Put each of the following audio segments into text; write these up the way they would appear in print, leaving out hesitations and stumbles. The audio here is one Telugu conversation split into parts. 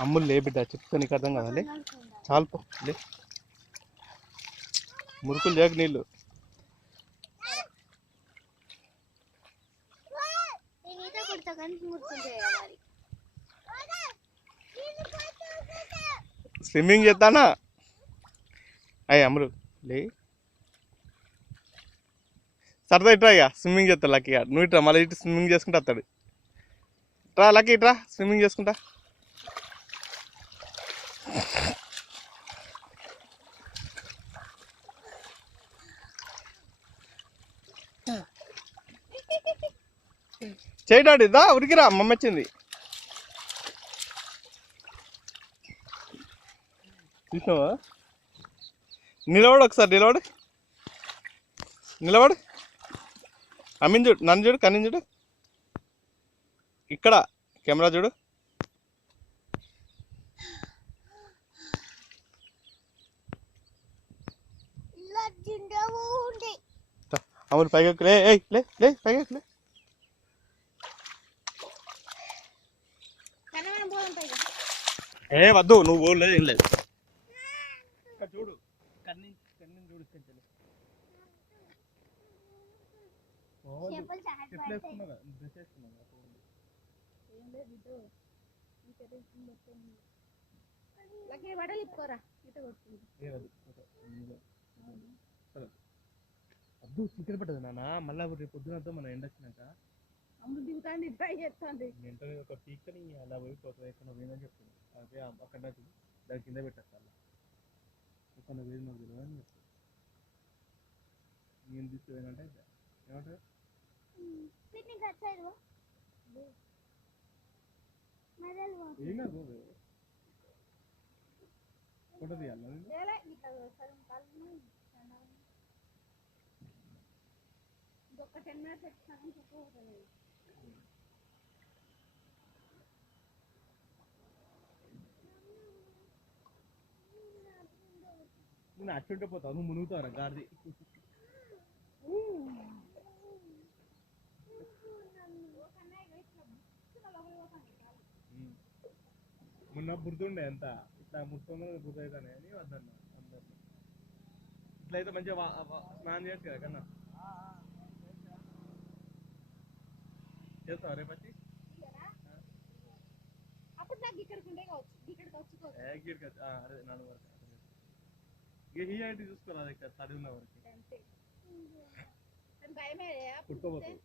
అమ్ములు లే బిడ్డ చెప్తే నీకు అర్థం కదాలే చాలు పో లే మురుకులు చేయకు నీళ్ళు స్విమ్మింగ్ చేస్తానా అయ్యి అమ్ములు లే సరదా ఇట్రా ఇక స్విమ్మింగ్ చేస్తా లక్కీ నువ్వు ఇట్రా మళ్ళీ ఇటు స్విమ్మింగ్ చేసుకుంటా వస్తాడు ఇట్రా లక్కీ ఇట్రా స్విమ్మింగ్ చేసుకుంటా చేయడాడు ఇదా ఉరికిరా మమ్మ వచ్చింది చూసినావా నిలబడు ఒకసారి నిలబడు అమ్మిని చూడు నన్ను చూడు కన్నీ చూడు ఇక్కడ కెమెరా చూడు అమ్ములు పైకి లే లే లే పైకి లే ఏ వద్దు నువ్వు పోలేదు ఏం లేదు చూడు కన్నీ చూడు డ్రెస్ వేసుకున్నావు అద్దు చీకటి పట్టదు నాన్న మళ్ళీ రేపు పొద్దునతో మనం ఎండ వచ్చినాక వెంటనే ఒక పీక్కని అలా పోయి ఎక్కడ పోయిందని చెప్తుంది అదే అక్కడ దాని కింద పెట్టేస్తాను ఎక్కడ వేది నాకు తెలియదు అని చెప్తాను నేను తీసుకుపోయినంటే ఏమంటారు ఏం కాదు ఫోటో తీయాలి నేను అచ్చుంటే పోతావు నువ్వు మునుగుతావురా గాడిది మొన్న బుర్తుండే ఎంత ఇట్లా ముట్టుకున్న బుర్ర అవుతానే అని వద్దన్నా అందరు ఇట్లయితే మంచిగా స్నానం చేయొచ్చు కదా కన్నా చేస్తావా రేపు వచ్చి అదే నాలుగు వరకు ఈ ఐటీ చూసుకోరా ఇక్కడ తడి ఉన్న వరకు పుట్టుకోపోతుంది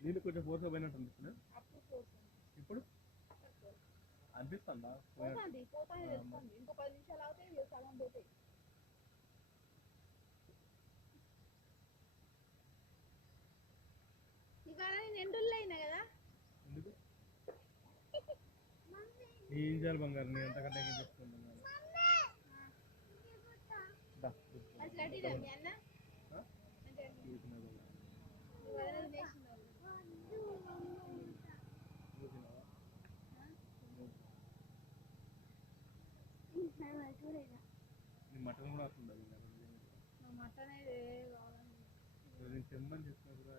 నీళ్ళు కొంచెం ఫోర్స్ పోయినట్టు అనిపిస్తుంది ఇప్పుడు అనిపిస్తుందా ఎందుకు ఏం చేయాలి బంగారు నేను ఎంతకంటే ఏం చెప్తున్నాను మటన్ కూడా వస్తుంది మటన్ చెమ్మని చెప్పినప్పుడు